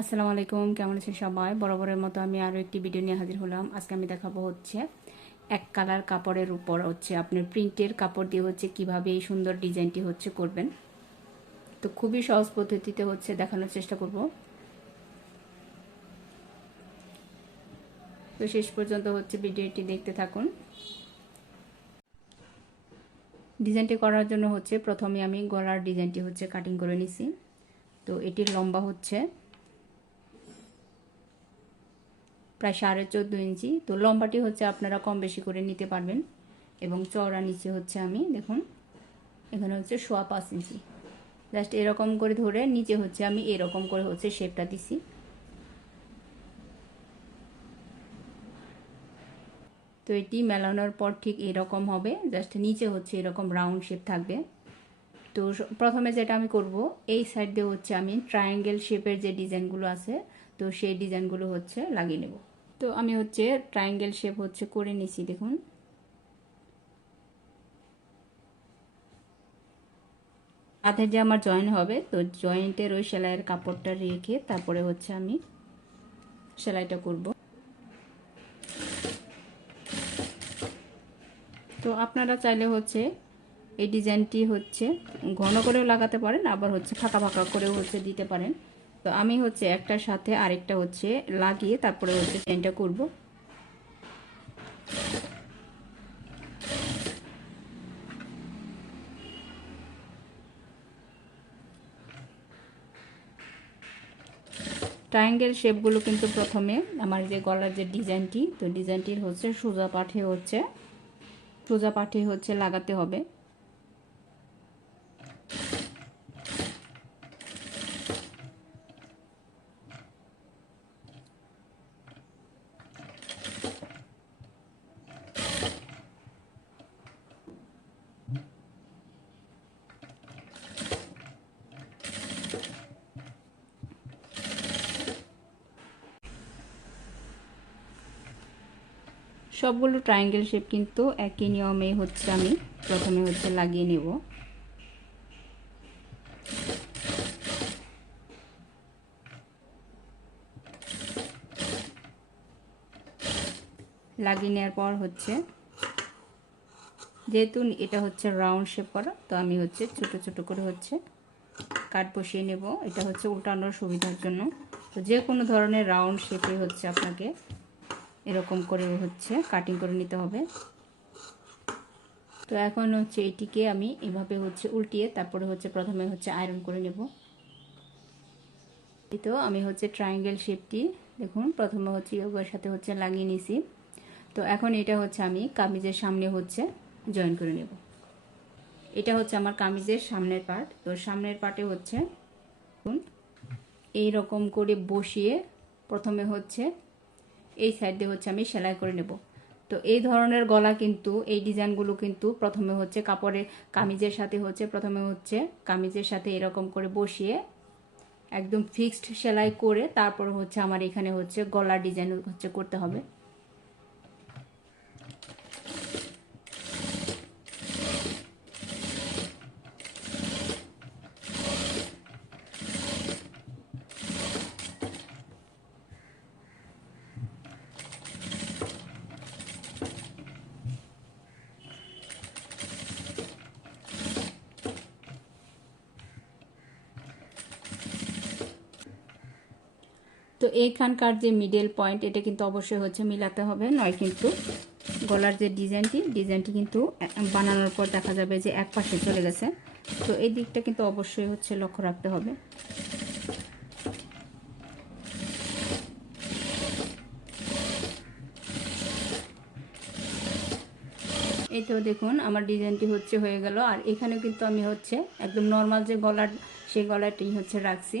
আসসালামু আলাইকুম, কেমন আছেন সবাই? বরাবরের মতো আমি আরও একটি ভিডিও নিয়ে হাজির হলাম। আজকে আমি দেখাবো হচ্ছে এক কালার কাপড়ের উপর হচ্ছে আপনার প্রিন্টের কাপড় দিয়ে হচ্ছে কীভাবে এই সুন্দর ডিজাইনটি হচ্ছে করবেন। তো খুবই সহজ পদ্ধতিতে হচ্ছে দেখানোর চেষ্টা করব। তো শেষ পর্যন্ত হচ্ছে ভিডিওটি দেখতে থাকুন। ডিজাইনটি করার জন্য হচ্ছে প্রথমে আমি গলার ডিজাইনটি হচ্ছে কাটিং করে নিছি। তো এটির লম্বা হচ্ছে প্রায় সাড়ে চোদ্দ ইঞ্চি। তো লম্বাটি হচ্ছে আপনারা কম বেশি করে নিতে পারবেন। এবং চওড়া নিচে হচ্ছে আমি, দেখুন, এখানে হচ্ছে সোয়া পাঁচ ইঞ্চি। জাস্ট এরকম করে ধরে নিচে হচ্ছে আমি এরকম করে হচ্ছে শেপটা দিছি। তো এটি মেলানোর পর ঠিক এরকম হবে, জাস্ট নিচে হচ্ছে এরকম রাউন্ড শেপ থাকবে। তো প্রথমে যেটা আমি করব, এই সাইড দিয়ে হচ্ছে আমি ট্রায়াঙ্গেল শেপের যে ডিজাইনগুলো আছে, তো সেই ডিজাইনগুলো হচ্ছে লাগিয়ে নেব। তো আমি হচ্ছে ট্রায়াঙ্গেল শেপ হচ্ছে করে নিছি, দেখুন। হাতের যে আমার জয়েন্ট হবে, তো জয়েন্টের ওই সেলাইয়ের কাপড়টা রেখে তারপরে হচ্ছে আমি সেলাইটা করব। তো আপনারা চাইলে হচ্ছে এই ডিজাইনটি হচ্ছে ঘন করেও লাগাতে পারেন, আবার হচ্ছে ফাঁকা ফাঁকা করেও হচ্ছে দিতে পারেন। তো আমি হচ্ছে একটার সাথে আরেকটা হচ্ছে লাগিয়ে তারপরে হচ্ছে চেনটা করব। ট্রায়াঙ্গেল শেপগুলো কিন্তু প্রথমে আমার যে গলার যে ডিজাইনটি, তো ডিজাইনটির হচ্ছে সোজা পাঠে হচ্ছে, সোজা পাঠে হচ্ছে লাগাতে হবে। সবগুলো ট্রায়াঙ্গেল শেপ কিন্তু একই নিয়মে হচ্ছে আমি প্রথমে হচ্ছে লাগিয়ে নেব। লাগিয়ে নেওয়ার পর হচ্ছে যেহেতু এটা হচ্ছে রাউন্ড শেপ করা, তো আমি হচ্ছে ছোট ছোট করে হচ্ছে কাট বসিয়ে নেব। এটা হচ্ছে উল্টানোর সুবিধার জন্য। তো যে কোনো ধরনের রাউন্ড শেপে হচ্ছে আপনাকে এরকম করে হচ্ছে কাটিং করে নিতে হবে। তো এখন হচ্ছে এটিকে আমি এভাবে হচ্ছে উল্টিয়ে তারপরে হচ্ছে প্রথমে হচ্ছে আয়রন করে নেব। এই তো আমি হচ্ছে ট্রায়াঙ্গেল শেপটি দেখুন, প্রথমে হচ্ছে ইয়োগার সাথে হচ্ছে লাগিয়ে নিছি। তো এখন এটা হচ্ছে আমি কামিজের সামনে হচ্ছে জয়েন করে নেব। এটা হচ্ছে আমার কামিজের সামনের পার্ট তো সামনের পার্টে হচ্ছে এই রকম করে বসিয়ে প্রথমে হচ্ছে এই সাইড দিয়ে হচ্ছে আমি সেলাই করে নেব। তো এই ধরনের গলা কিন্তু, এই ডিজাইনগুলো কিন্তু প্রথমে হচ্ছে কাপড়ে কামিজের সাথে হচ্ছে, প্রথমে হচ্ছে কামিজের সাথে এরকম করে বসিয়ে একদম ফিক্সড সেলাই করে তারপর হচ্ছে আমার এখানে হচ্ছে গলার ডিজাইন হচ্ছে করতে হবে। তো এইখানকার যে মিডল পয়েন্ট এটা কিন্তু অবশ্যই হচ্ছে মিলাতে হবে, নয় কিন্তু গলার যে ডিজাইনটি ডিজাইনটি কিন্তু বানানোর পর দেখা যাবে যে এক পাশে চলে গেছে। তো এই দিকটা কিন্তু অবশ্যই হচ্ছে লক্ষ্য রাখতে হবে। এই তো দেখুন, আমার ডিজাইনটি হচ্ছে হয়ে গেল। আর এখানে কিন্তু আমি হচ্ছে একদম নর্মাল যে গলার, সেই গলাটি হচ্ছে রাখছি।